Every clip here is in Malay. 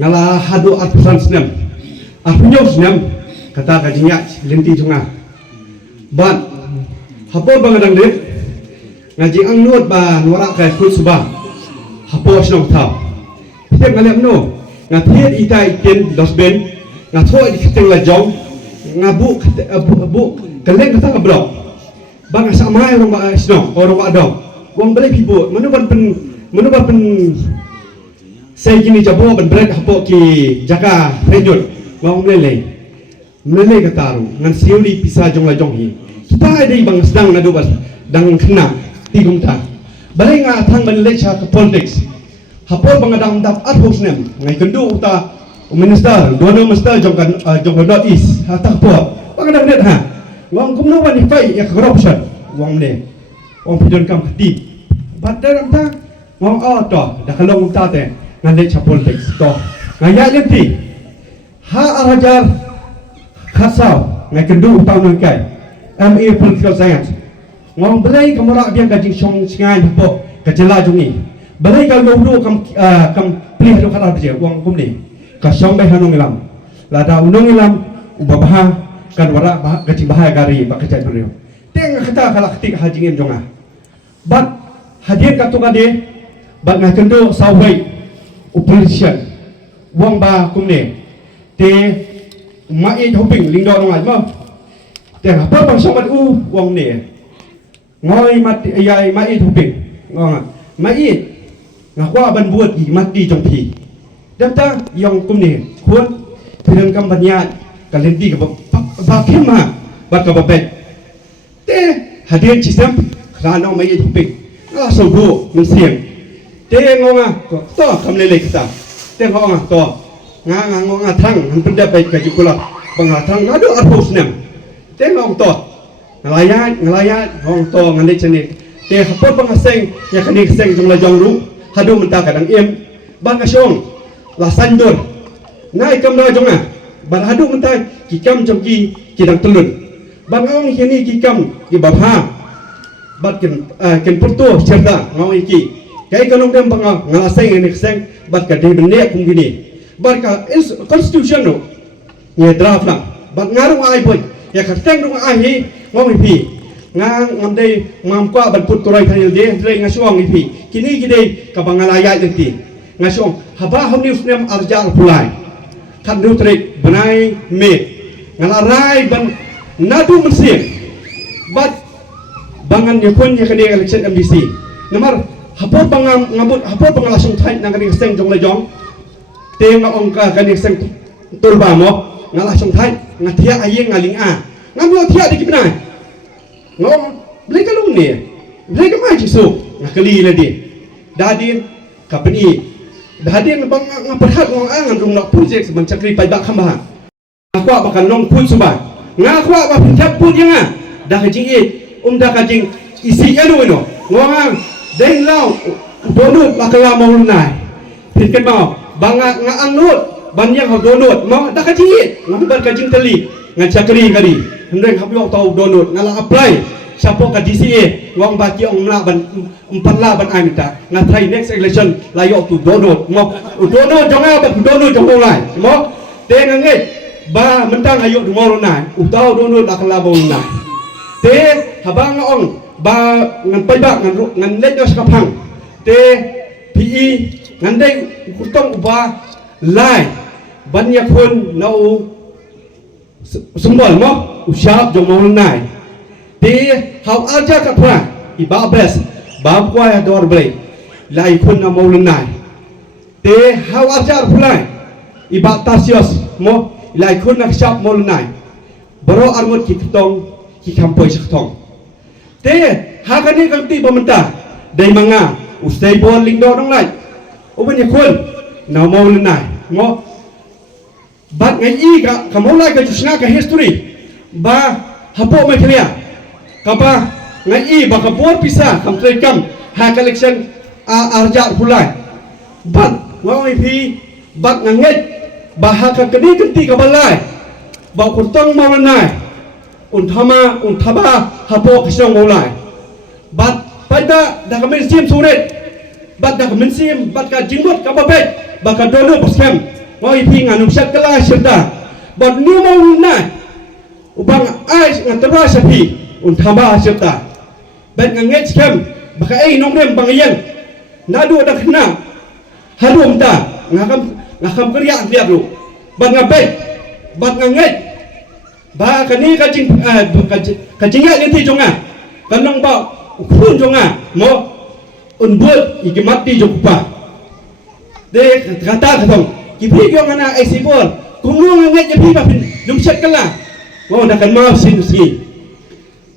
ngala hadu arpusan senam arpunyo senam kata kajinya linti junga ban hapo bangadang dek ngaji ang nuot ba nuara kai kut subah hapo senong tau tiap ngalem no ngatiet itai ken dosben ngatho ikiteng la jong ngabu bu keleng kata ngablok bang asamai orang ba senong orang ba dong wong beli pibu menuban pen saya kini jabo ban break hapo ki jaga renjut wong melele kataru ngan siuli pisa jong la jong hi kita ada bang sedang nadu bas dang kena tigum ta balai nga thang ban lecha ke politics hapo bangadang dap adhos nem ngai kendu uta minister dono minister jong kan jong north east hatak po bangadang net ha wong kumno wan fai ya corruption wong ne wong pidon kam khati badar ta wong to dah kalong ta te ngan lecha politics to ngaya lenti ha arajar khasau ngai kendu uta nang kai MA political science ngong belai kamera biang kajing song singai hapo kajela jungi balai ka gobru kam plih do kata dia wang kumni ka song bai hanong ilam lada unong ilam ubabaha kan wara kajing bahaya gari ba kajai durio teng kata kala ketik hajingin jonga bat hadian katu kade bat ngakendo sawai opposition wang ba kumni te mai hoping lingdo nong ai mo te apa bang sobat wang ni ngoi mat ayai mai hoping ngonga mai ngakwa ban buat i mati jong pi data yang kumni kuat piran kam banyak kalenti ka ba kema ba ka babet te hadian sistem khana mai hoping nga so do mun siang te ngonga to kam le kita te ngonga to nga thang han penda bai ka jukula bang thang ngado arpos nem te ngong to ngelayat ngong to ngane chene te hapot bang seng ya kani seng jong la jong ru hadu menta kadang em ban ka syong la sandur nai kam na jonga ban hadu menta ki kam jong ki dang telun ban ngong hini ki kam ki babha bat ken purto cerda ngong iki kai kanong dem bang ngala seng ni seng bat ka de ne kum gini bat ka constitution no ye draft lang bat ngarung ai boy ya ka teng rung ai hi ngong pi ngam dei ngam kwa ban put torai thanil de tre ngasuang pi kini gide ka bangalaya nanti ngasong haba hom news nem arjal pulai kan du tre banai me ngalarai ban nadu mesin bat bangan yakun ya kani election MDC nomor hapot bangam ngabut hapot bangalasong thai nang kani seng jong la jong te ngong ka kani seng tulba mo ngalasong thai ngathia ayeng ngaling a ngamlo thia di kibnai ngom beli kalung ni beli ke mai jisu ngakali la di dadin kapeni dadin bang ngaperhat ngong angan rung nak project seban cakri pai bak khamba ngakwa bakan long pun suba ngakwa ba pinjap pun yang dah kajing dah kajing isi anu no ngong deng lau donut bakala mau lunai pinken mau banga ngaang nut banyak donut mau dah kajing ngambar kajing teli ngacakri kari hendeng habiok tau donut ngala apply siapa ka DCA wang baki ong la ban 4 la ban ai minta ngathai next election layok tu donut mo donut jonga ba donut jong lai mo te ngai ba mentang ayok du mo nai utau donut akala bo nai te habang ong ba ngan pai ba ngan let yo skapang te PE ngan dei kutong uba lai banyak pun nau sembol mo usyap jong mo nai te hau aja ka pra iba bes ba kwa ya dor bre lai kun na mo nai te hau aja pulai iba tasios mo lai kun na syap mo nai baro armut ki tong ki kampoi saktong te ha kani kanti bamenta dai manga ustai bol lingdo dong lai oben ya kun na mo nai mo bat ngai i ka kamolai ka jusna ka history ba hapo mai klia kapa ngai i ba ka bor pisa kam tre kam ha collection arja pulai bat ngoi pi bat ngai ba ha ka kedi kenti ka balai ba kurtong ma nai untaba hapo kisong molai bat pada dah kamen sim suret bat dah kamen sim bat ka jingmut ka babet ba ka dono buskem ngoi pi nganu syak kala serta bat nu mau na ubang ai ngatara sapi untama serta bat nganget kem baka ai nongrem bangayan nadu ada kena harum ta ngakam kerja dia tu bat ngabet bat nganget ba kani kajinga nanti jonga kanong ba ukun jonga mo unbut ikimati jokpa de kata katong kipi kyo ngana ai sipor kumu nganget nyapi ba lumsat kala mo nakan mau sin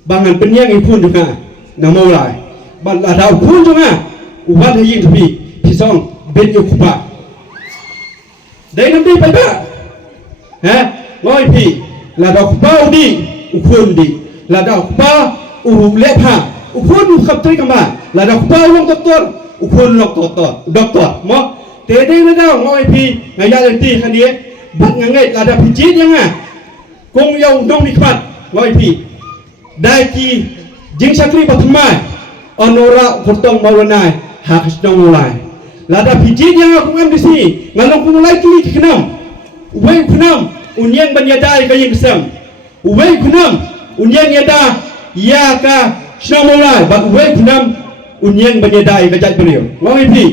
bangan penyang ipun juga na maulai ban ada ukun jonga ubat hayin tapi pisong ben yokpa dai nambi pa ba ngoi pi la dok pau di ukun di la dok pa lepha ukun khaptri kama la dok pau long doktor ukun lok doktor mo te dei na daw ngoi pi ngaya lenti khanie bat ngai la da pijit yang kong yong dong nikmat ngoi pi dai ki jing sakri patmai onora khotong maulana hak dong mulai la da pijit yang aku ngam di sini ngalong kumulai kili kenam uwei kunam unyang banyadai kayeng kesam uwei kunam unyang yada ya ka shamolai ba uwei kunam unyang banyadai kajat beliau ngoi pi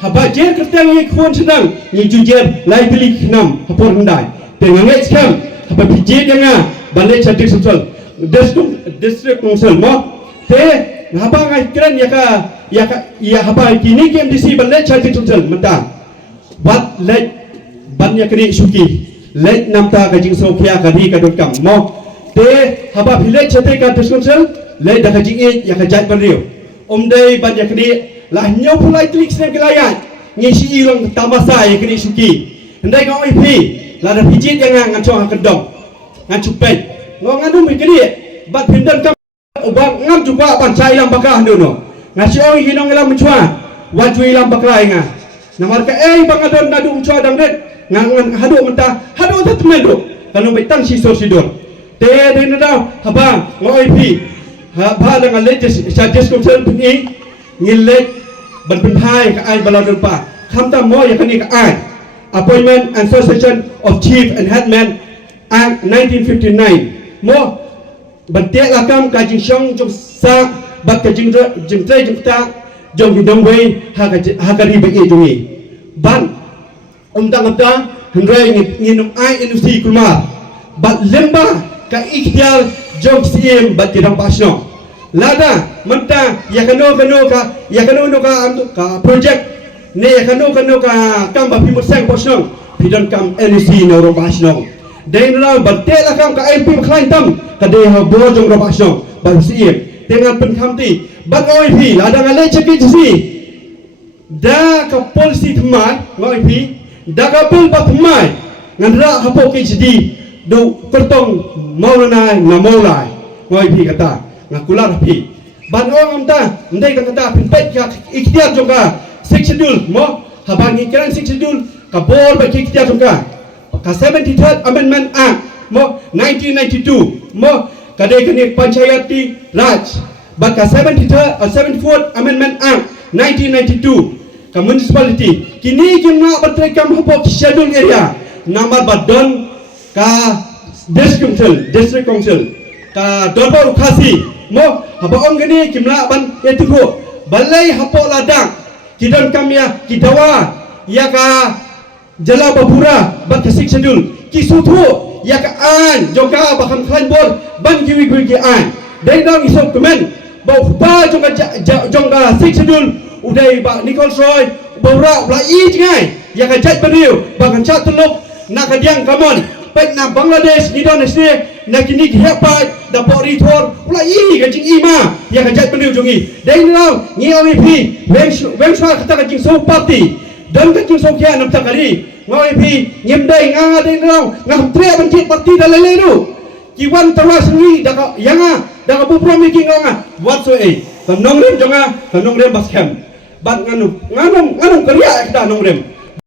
haba jer kertang ye khon sedang ye jujer lai beli kenam hapor hendai tenganget skam haba pije denga balai cantik sentral district council mo te haba ngai kran ya haba kini kem disi balai cantik sentral mentang wat let banyak kini suki let namta kajing sokya kadi kadon kam mo te haba village chate ka discussion let da kajing e ya kajat beriu omdai banyak kini lah nyau pulai trik sen kelayan ngisi ilong tamasa ya kini suki ndai kau ipi lah da pijit yang ngacong kedong ngacupet ngadu mi kini bat pindan kam ubang ngam juga bancai lam bakah dono ngasi oi hinong lam chua wajui lam bakrai nga namar ka bangadon nadu chua dangdet ngan hadu menta hadu tat mendo kanu betang sisor sidor te de nadaw haba ngoi pi ha dengan latest suggest concern pini ngilet ban penhai ka ai balon pa khamta mo ya kani ka ai appointment and succession of chief and headman act 1959 mo ban te la kam ka jing shong jong sa bat ka jing tre jing ta jong hidong wei ha ka ri be e jongi ban tang ta hendrai nginum ai industri kulma bat lemba ka ikhtiar jong siem bat tidang pasno lada menta yakano ka project ne yakano ka kam ba pimut sang pasno pidon kam NC no ro pasno den ra batela kam ka MP khlain tam ka de ha bo jong ro pasno ba siem dengan penkhamti bat oi pi lada ngale cheki jisi da ka policy thmat ngoi pi da ka pul ba thmai ngandra hapo ke jidi do kertong maulana na maulai ngoi pi kata ngakular pi ban ong amta ndai kata pinpet ka ikhtiar jonga 6 schedule mo habangi kan 6 schedule ka bor ba ikhtiar jonga ka 73rd amendment act mo 1992 mo kadai kini panchayati raj ba ka 74th amendment act 1992 ka municipality kini kena batrai kam hapo schedule area namar badon ka district council ka dorba ukhasi mo haba ong gani kimla ban etuko balai hapo ladang kidon kamya kidawa ya ka jala babura ban ka 6 schedule kisutu ya ka an joka bakam khan bor ban giwi gi an dai dong isop kemen ba ba jonga 6 schedule udai ba Nicole Roy bora la i jingai ya ka jat beriu bakan chat teluk nak kadiang kamon pek na Bangladesh ni don sini nak kini hepa da pori thor ula i ka jing ima ya ka jat beriu jongi dai now ngi OEP weng swa kata ka jing so party dan ka jing so kya nam takari OEP nyem dai nga dai now ngam tre banjit party dalai lu kiwan tawas ngi da ka yanga da ka bu promising nga what so kanong rem jonga kanong rem baskem bat nganum kerja kita nong rem